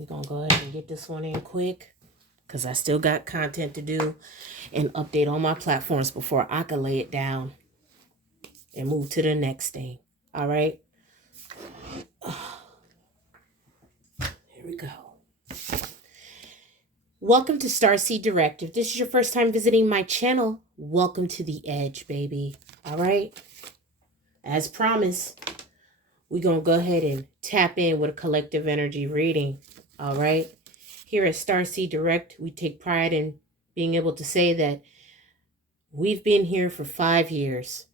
We're going to go ahead and get this one in quick because I still got content to do and update on my platforms before I can lay it down and move to the next thing. All right. Here we go. Welcome to Starseed Direct. If this is your first time visiting my channel, welcome to the edge, baby. All right. As promised, we're going to go ahead and tap in with a collective energy reading. All right. Here at Starseed Direct, we take pride in being able to say that we've been here for 5 years.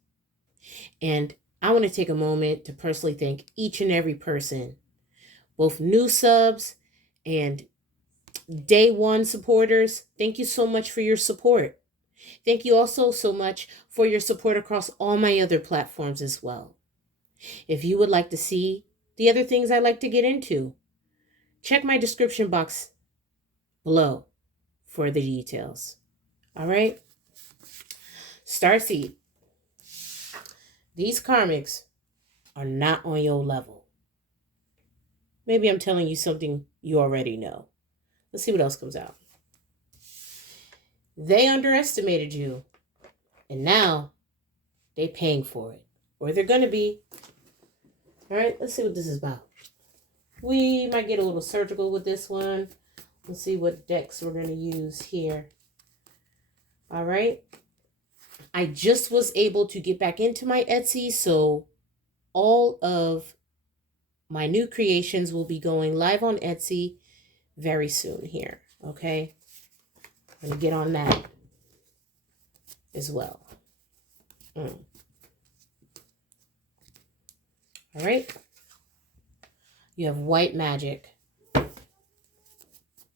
And I want to take a moment to personally thank each and every person, both new subs and day one supporters. Thank you so much for your support. Thank you also so much for your support across all my other platforms as well. If you would like to see the other things I like to get into, check my description box below for the details. All right? Starseed, these karmics are not on your level. Maybe I'm telling you something you already know. Let's see what else comes out. They underestimated you, and now they're paying for it. Or they're going to be. All right, let's see what this is about. We might get a little surgical with this one. Let's see what decks we're going to use here. All right. I just was able to get back into my Etsy, so all of my new creations will be going live on Etsy very soon here. Okay. I'm going to get on that as well. All right. You have white magic.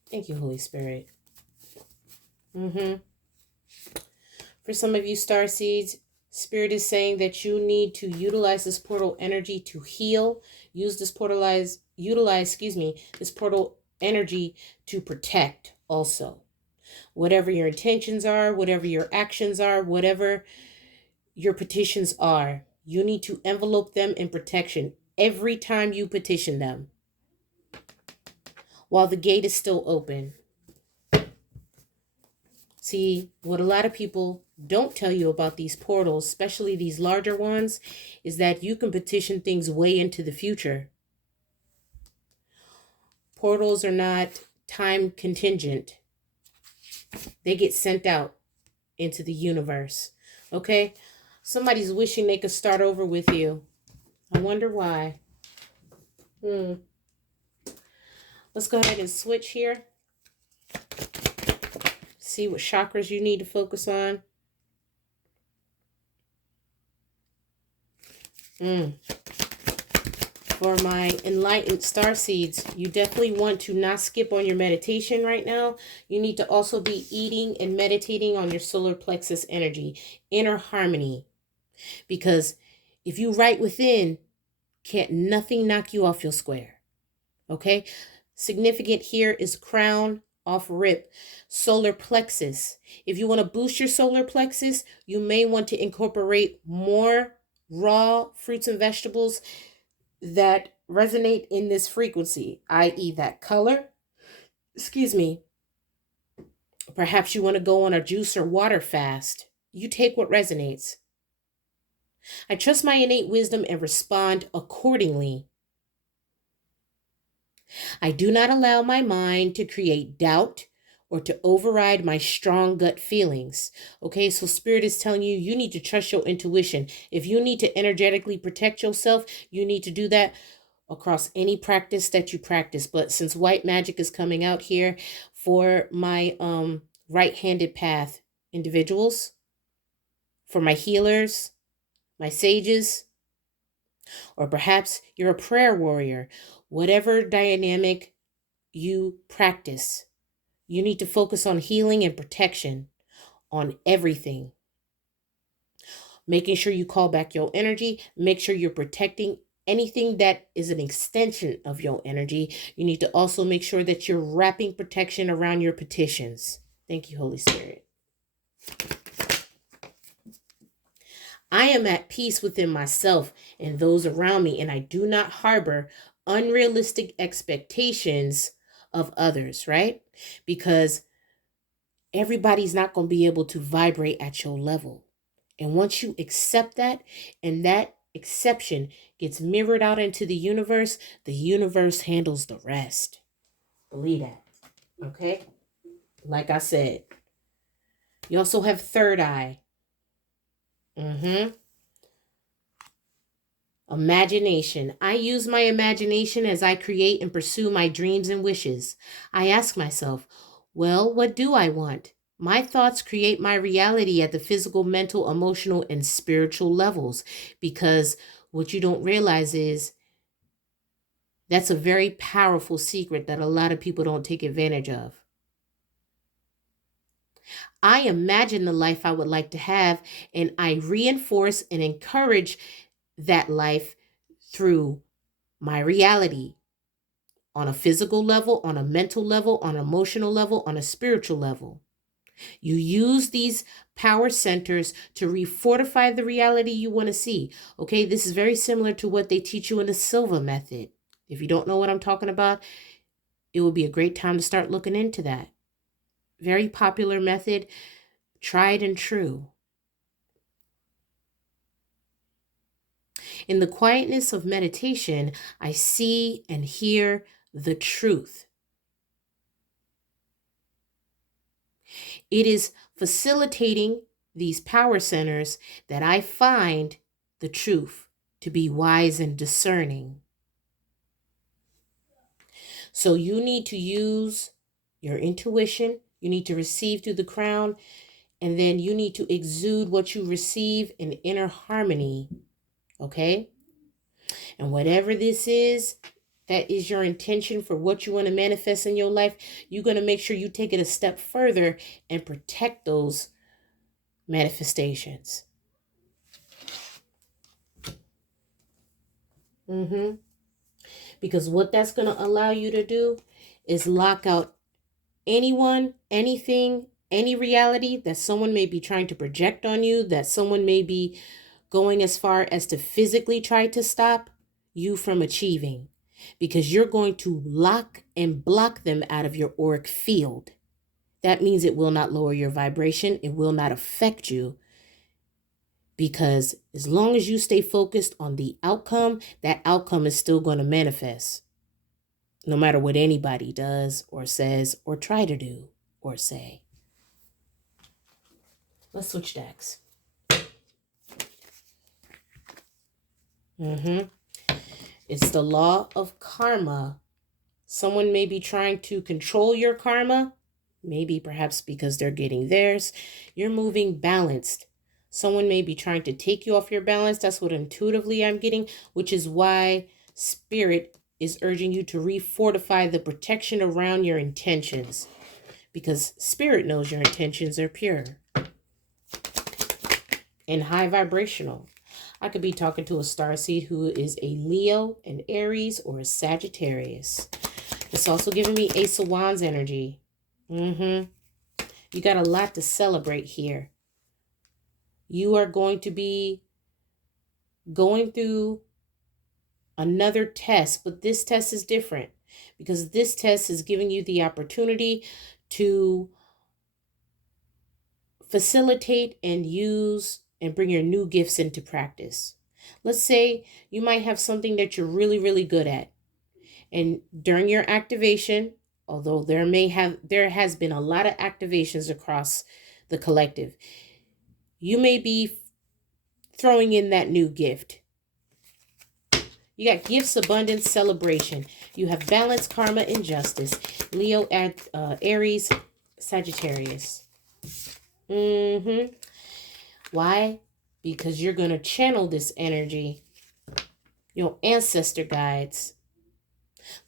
Thank you, Holy Spirit. For some of you Starseeds, Spirit is saying that you need to utilize this portal energy to heal. Use this utilize this portal energy to protect also. Whatever your intentions are, whatever your actions are, whatever your petitions are, you need to envelope them in protection every time you petition them while the gate is still open. See, what a lot of people don't tell you about these portals, especially these larger ones, is that you can petition things way into the future. Portals are not time contingent. They get sent out into the universe. Okay? Somebody's wishing they could start over with you. I wonder why. Let's go ahead and switch here. See what chakras you need to focus on. For my enlightened starseeds, you definitely want to not skip on your meditation right now. You need to also be eating and meditating on your solar plexus energy, inner harmony. Because if you right within, can't nothing knock you off your square. Okay? Significant here is crown off rip, solar plexus. If you want to boost your solar plexus, you may want to incorporate more raw fruits and vegetables that resonate in this frequency, i.e. that color. Perhaps you want to go on a juice or water fast. You take what resonates. I trust my innate wisdom and respond accordingly. I do not allow my mind to create doubt or to override my strong gut feelings. Okay, so Spirit is telling you, you need to trust your intuition. If you need to energetically protect yourself, you need to do that across any practice that you practice. But since white magic is coming out here for my right-handed path individuals, for my healers, my sages, or perhaps you're a prayer warrior, whatever dynamic you practice, you need to focus on healing and protection on everything. Making sure you call back your energy. Make sure you're protecting anything that is an extension of your energy. You need to also make sure that you're wrapping protection around your petitions. Thank you, Holy Spirit. I am at peace within myself and those around me, and I do not harbor unrealistic expectations of others, right? Because everybody's not going to be able to vibrate at your level. And once you accept that, and that exception gets mirrored out into the universe handles the rest. Believe that. Okay? Like I said, you also have third eye. Imagination. I use my imagination as I create and pursue my dreams and wishes. I ask myself, well, what do I want? My thoughts create my reality at the physical, mental, emotional, and spiritual levels. Because what you don't realize is that's a very powerful secret that a lot of people don't take advantage of. I imagine the life I would like to have, and I reinforce and encourage that life through my reality on a physical level, on a mental level, on an emotional level, on a spiritual level. You use these power centers to refortify the reality you want to see. Okay, this is very similar to what they teach you in the Silva method. If you don't know what I'm talking about, it would be a great time to start looking into that. Very popular method, tried and true. In the quietness of meditation, I see and hear the truth. It is facilitating these power centers that I find the truth to be wise and discerning. So you need to use your intuition. You need to receive through the crown, and then you need to exude what you receive in inner harmony. Okay? And whatever this is, that is your intention for what you want to manifest in your life, you're going to make sure you take it a step further and protect those manifestations. Because what that's going to allow you to do is lock out anyone, anything, any reality that someone may be trying to project on you, that someone may be going as far as to physically try to stop you from achieving. Because you're going to lock and block them out of your auric field. That means it will not lower your vibration. It will not affect you. Because as long as you stay focused on the outcome, that outcome is still going to manifest. No matter what anybody does or says or try to do or say. Let's switch decks. It's the law of karma. Someone may be trying to control your karma. Maybe perhaps because they're getting theirs. You're moving balanced. Someone may be trying to take you off your balance. That's what intuitively I'm getting, which is why Spirit is urging you to refortify the protection around your intentions. Because Spirit knows your intentions are pure and high vibrational. I could be talking to a starseed who is a Leo, an Aries, or a Sagittarius. It's also giving me Ace of Wands energy. You got a lot to celebrate here. You are going to be going through another test, but this test is different because this test is giving you the opportunity to facilitate and use and bring your new gifts into practice. Let's say you might have something that you're really, really good at. And during your activation, although there has been a lot of activations across the collective, you may be throwing in that new gift. You got gifts, abundance, celebration. You have balance, karma, and justice. Leo, Aries, Sagittarius. Why? Because you're going to channel this energy, your ancestor guides,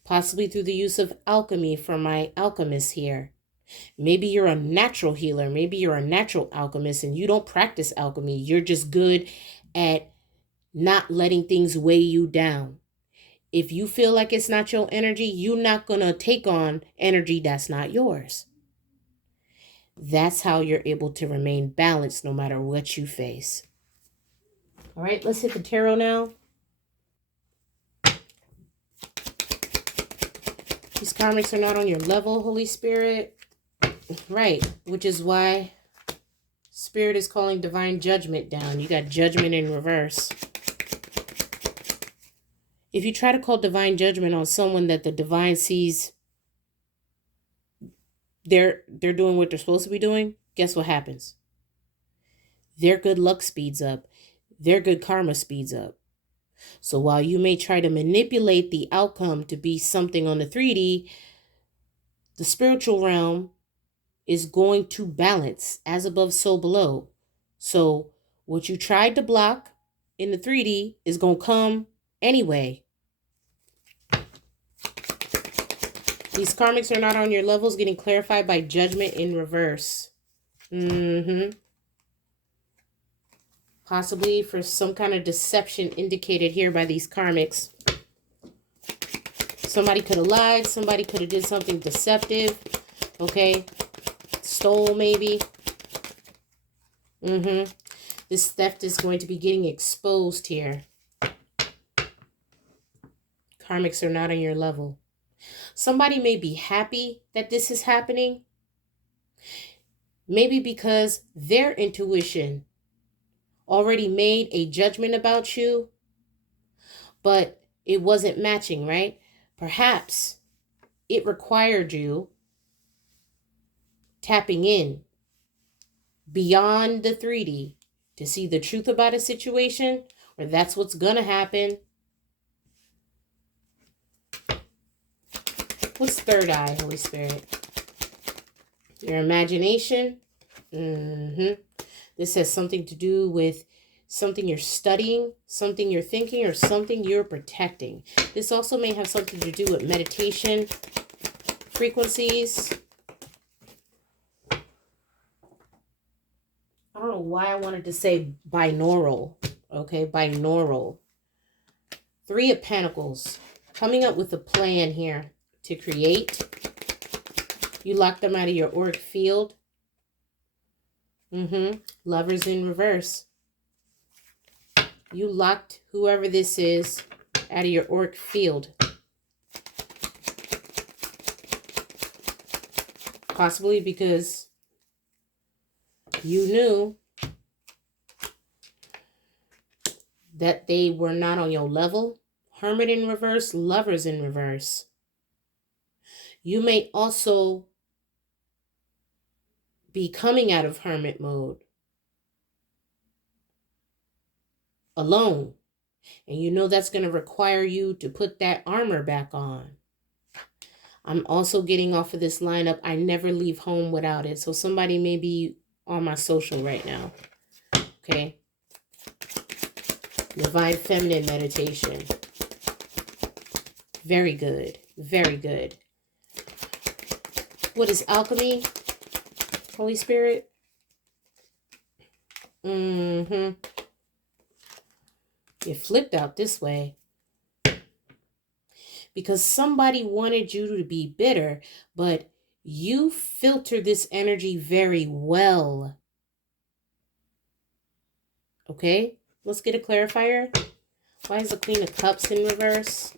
possibly through the use of alchemy from my alchemist here. Maybe you're a natural healer. Maybe you're a natural alchemist and you don't practice alchemy. You're just good at not letting things weigh you down. If you feel like it's not your energy, you're not going to take on energy that's not yours. That's how you're able to remain balanced no matter what you face. All right, let's hit the tarot now. These karmics are not on your level, Holy Spirit. Right, which is why Spirit is calling divine judgment down. You got judgment in reverse. If you try to call divine judgment on someone that the divine sees they're doing what they're supposed to be doing, guess what happens? Their good luck speeds up. Their good karma speeds up. So while you may try to manipulate the outcome to be something on the 3D, the spiritual realm is going to balance as above, so below. So what you tried to block in the 3D is going to come anyway. These karmics are not on your levels, getting clarified by judgment in reverse. Possibly for some kind of deception indicated here by these karmics. Somebody could have lied. Somebody could have did something deceptive. Okay. Stole maybe. This theft is going to be getting exposed here. Karmics are not on your level. Somebody may be happy that this is happening. Maybe because their intuition already made a judgment about you, but it wasn't matching, right? Perhaps it required you tapping in beyond the 3D to see the truth about a situation, or that's what's gonna happen. What's third eye, Holy Spirit? Your imagination. This has something to do with something you're studying, something you're thinking, or something you're protecting. This also may have something to do with meditation frequencies. I don't know why I wanted to say binaural. Okay, binaural. 3 of Pentacles. Coming up with a plan here to create. You locked them out of your auric field. Lovers in reverse. You locked whoever this is out of your auric field. Possibly because you knew that they were not on your level. Hermit in reverse, lovers in reverse. You may also be coming out of hermit mode alone. And you know that's going to require you to put that armor back on. I'm also getting off of this lineup, I never leave home without it. So somebody may be on my social right now. Okay. Divine feminine meditation. Very good. Very good. What is alchemy? Holy Spirit? It flipped out this way. Because somebody wanted you to be bitter, but you filter this energy very well. Okay? Let's get a clarifier. Why is the Queen of Cups in reverse?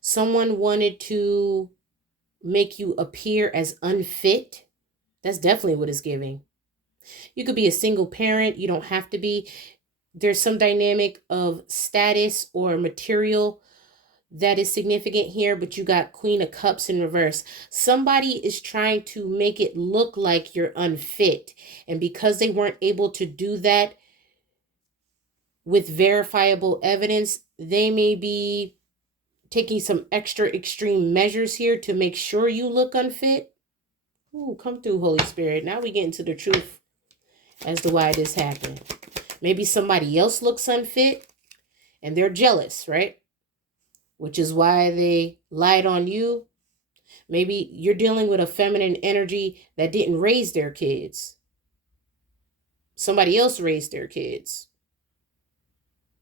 Someone wanted to make you appear as unfit. That's definitely what it's giving. You could be a single parent. You don't have to be. There's some dynamic of status or material that is significant here, but you got Queen of Cups in reverse. Somebody is trying to make it look like you're unfit. And because they weren't able to do that with verifiable evidence, they may be taking some extra extreme measures here to make sure you look unfit. Ooh, come through, Holy Spirit. Now we get into the truth as to why this happened. Maybe somebody else looks unfit and they're jealous, right? Which is why they lied on you. Maybe you're dealing with a feminine energy that didn't raise their kids. Somebody else raised their kids.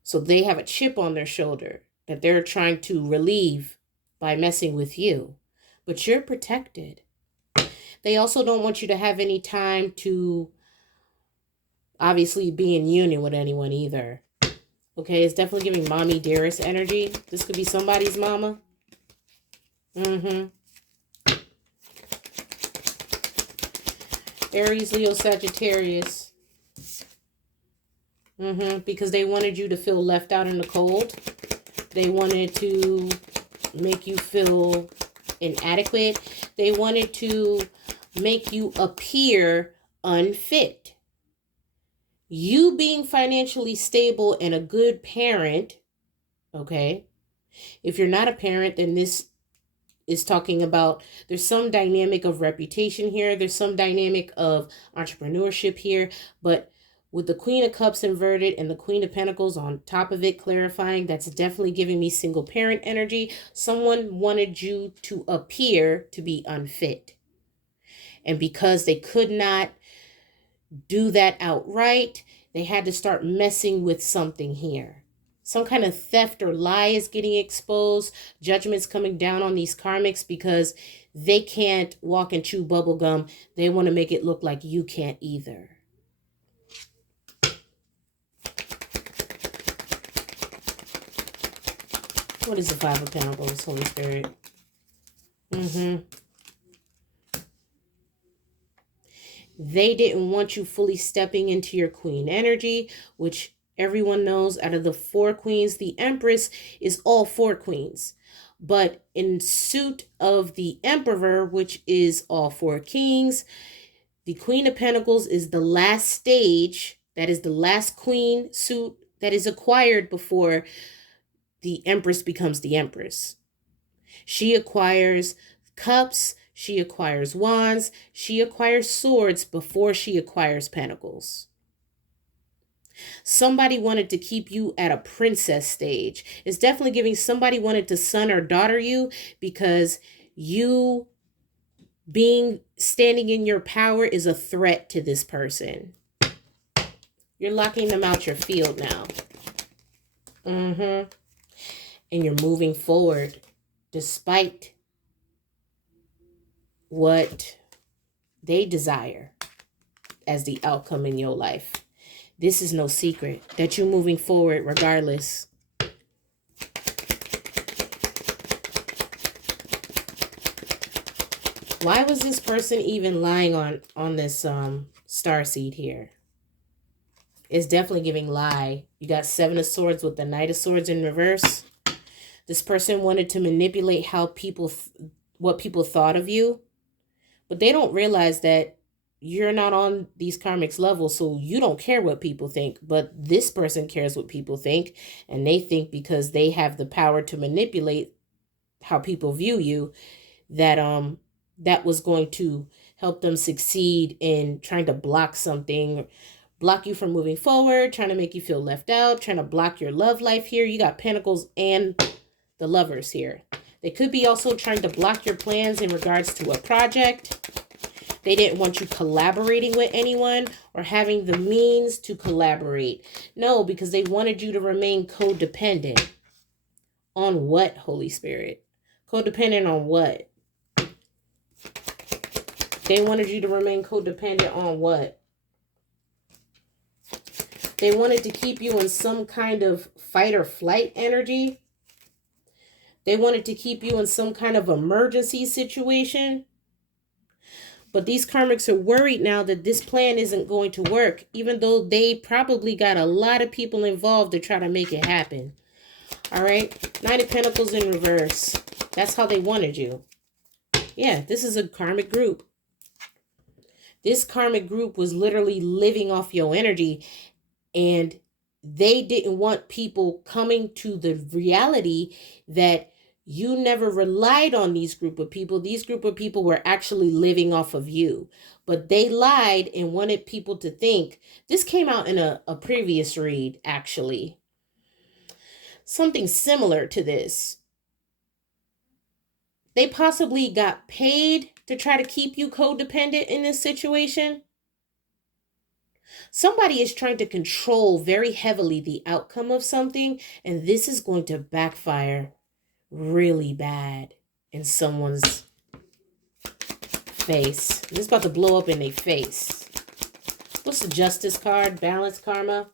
So they have a chip on their shoulder that they're trying to relieve by messing with you. But you're protected. They also don't want you to have any time to obviously be in union with anyone either. Okay, it's definitely giving mommy dearest energy. This could be somebody's mama. Aries, Leo, Sagittarius. Because they wanted you to feel left out in the cold. They wanted to make you feel inadequate. They wanted to make you appear unfit. You being financially stable and a good parent, okay? If you're not a parent, then this is talking about there's some dynamic of reputation here. There's some dynamic of entrepreneurship here. But with the Queen of Cups inverted and the Queen of Pentacles on top of it clarifying, that's definitely giving me single parent energy. Someone wanted you to appear to be unfit. And because they could not do that outright, they had to start messing with something here. Some kind of theft or lie is getting exposed. Judgment's coming down on these karmics because they can't walk and chew bubble gum. They want to make it look like you can't either. What is the Five of Pentacles, Holy Spirit? They didn't want you fully stepping into your queen energy, which everyone knows out of the four queens, the Empress is all four queens. But in suit of the Emperor, which is all four kings, the Queen of Pentacles is the last stage. That is the last queen suit that is acquired before the Empress becomes the Empress. She acquires cups, she acquires wands, she acquires swords before she acquires pentacles. Somebody wanted to keep you at a princess stage. It's definitely giving somebody wanted to son or daughter you because you standing in your power is a threat to this person. You're locking them out your field now. And you're moving forward despite what they desire as the outcome in your life. This is no secret that you're moving forward regardless. Why was this person even lying on this starseed here? It's definitely giving lie. You got Seven of Swords with the Knight of Swords in reverse. This person wanted to manipulate how what people thought of you. But they don't realize that you're not on these karmics levels, so you don't care what people think. But this person cares what people think. And they think because they have the power to manipulate how people view you, that that was going to help them succeed in trying to block something, block you from moving forward, trying to make you feel left out, trying to block your love life here. You got Pentacles and the Lovers here. They could be also trying to block your plans in regards to a project. They didn't want you collaborating with anyone or having the means to collaborate. No, because they wanted you to remain codependent. On what, Holy Spirit? Codependent on what? They wanted you to remain codependent on what? They wanted to keep you in some kind of fight or flight energy. They wanted to keep you in some kind of emergency situation. But these karmics are worried now that this plan isn't going to work, even though they probably got a lot of people involved to try to make it happen. All right? Knight of Pentacles in reverse. That's how they wanted you. Yeah, this is a karmic group. This karmic group was literally living off your energy, and they didn't want people coming to the reality that you never relied on these group of people. These group of people were actually living off of you. But they lied and wanted people to think. This came out in a previous read, actually. Something similar to this. They possibly got paid to try to keep you codependent in this situation. Somebody is trying to control very heavily the outcome of something, and this is going to backfire really bad in someone's face. This is about to blow up in their face. What's the Justice card? Balance, karma.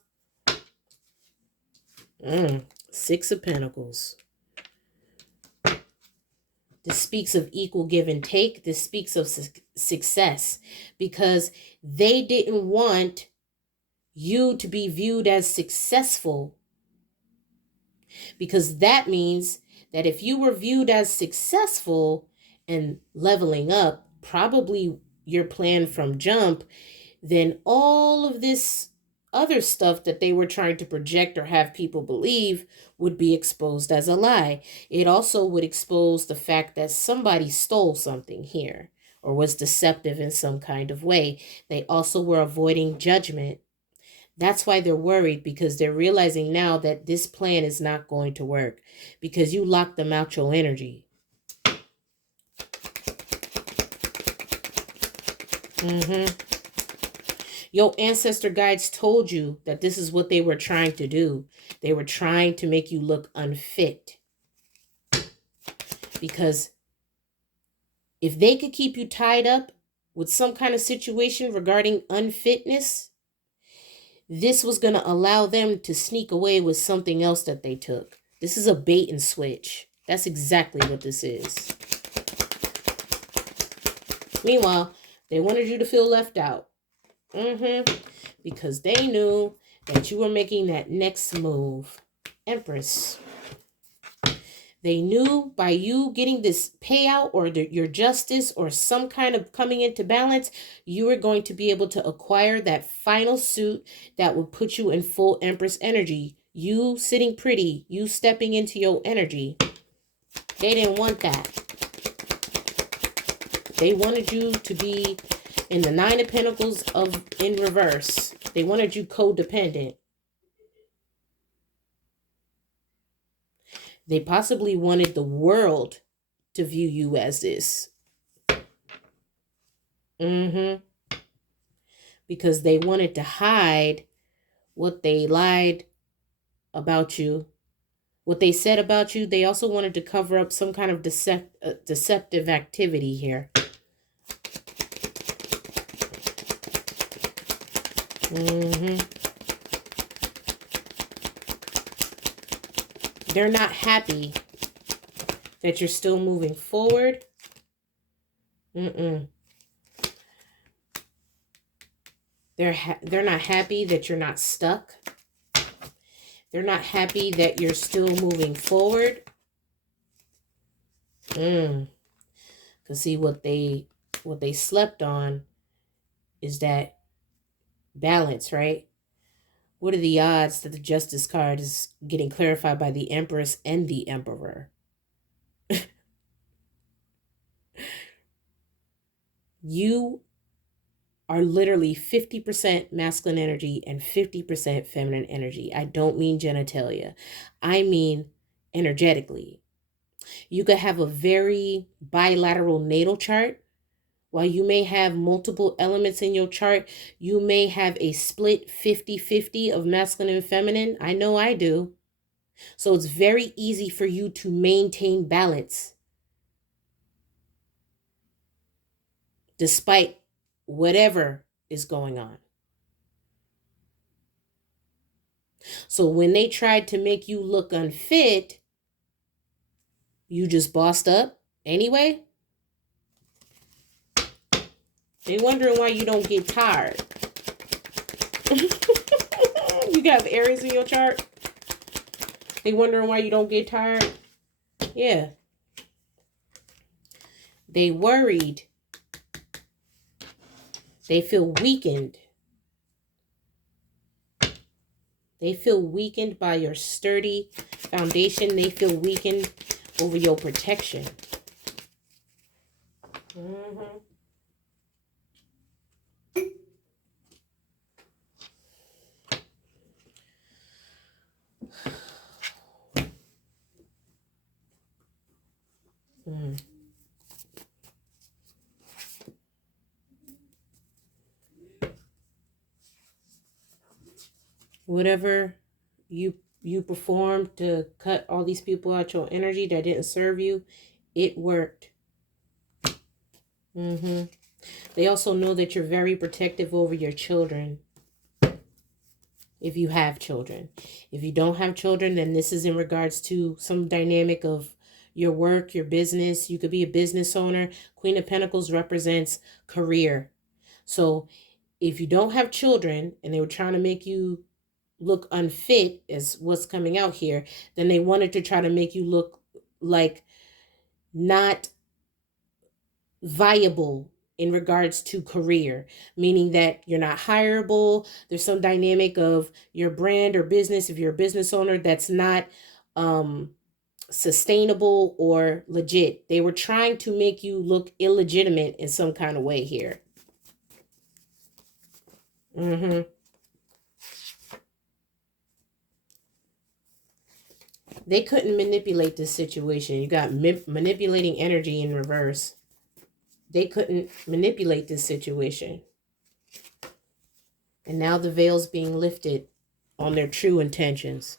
Six of Pentacles. This speaks of equal give and take. This speaks of success, because they didn't want you to be viewed as successful, because that means that if you were viewed as successful and leveling up, probably your plan from jump, then all of this other stuff that they were trying to project or have people believe would be exposed as a lie. It also would expose the fact that somebody stole something here or was deceptive in some kind of way. They also were avoiding judgment. That's why they're worried, because they're realizing now that this plan is not going to work, because you locked them out your energy. Your ancestor guides told you that this is what they were trying to do. They were trying to make you look unfit. Because if they could keep you tied up with some kind of situation regarding unfitness, this was going to allow them to sneak away with something else that they took. This is a bait and switch. That's exactly what this is. Meanwhile, they wanted you to feel left out. Because they knew that you were making that next move. Empress. They knew by you getting this payout or your justice or some kind of coming into balance, you were going to be able to acquire that final suit that would put you in full Empress energy. You sitting pretty, you stepping into your energy. They didn't want that. They wanted you to be in the Nine of Pentacles in reverse. They wanted you codependent. They possibly wanted the world to view you as this. Because they wanted to hide what they lied about you. What they said about you, they also wanted to cover up some kind of deceptive activity here. They're not happy that you're still moving forward. They're not happy that you're not stuck. They're not happy that you're still moving forward. Because see, what they slept on is that balance, right? What are the odds that the Justice card is getting clarified by the Empress and the Emperor? You are literally 50% masculine energy and 50% feminine energy. I don't mean genitalia. I mean energetically. You could have a very bilateral natal chart. While you may have multiple elements in your chart, you may have a split 50-50 of masculine and feminine. I know I do. So it's very easy for you to maintain balance despite whatever is going on. So when they tried to make you look unfit, you just bossed up anyway. They wondering why you don't get tired. You got Aries in your chart. They wondering why you don't get tired. Yeah. They worried. They feel weakened. They feel weakened by your sturdy foundation. They feel weakened over your protection. Whatever you performed to cut all these people out your energy that didn't serve you, it worked. They also know that you're very protective over your children. If you have children. If you don't have children, then this is in regards to some dynamic of your work, your business. You could be a business owner. Queen of Pentacles represents career. So if you don't have children and they were trying to make you look unfit, as what's coming out here, then they wanted to try to make you look like not viable in regards to career, meaning that you're not hireable. There's some dynamic of your brand or business, if you're a business owner, that's not sustainable or legit. They were trying to make you look illegitimate in some kind of way here. They couldn't manipulate this situation. You got manipulating energy in reverse. They couldn't manipulate this situation. And now the veil's being lifted on their true intentions.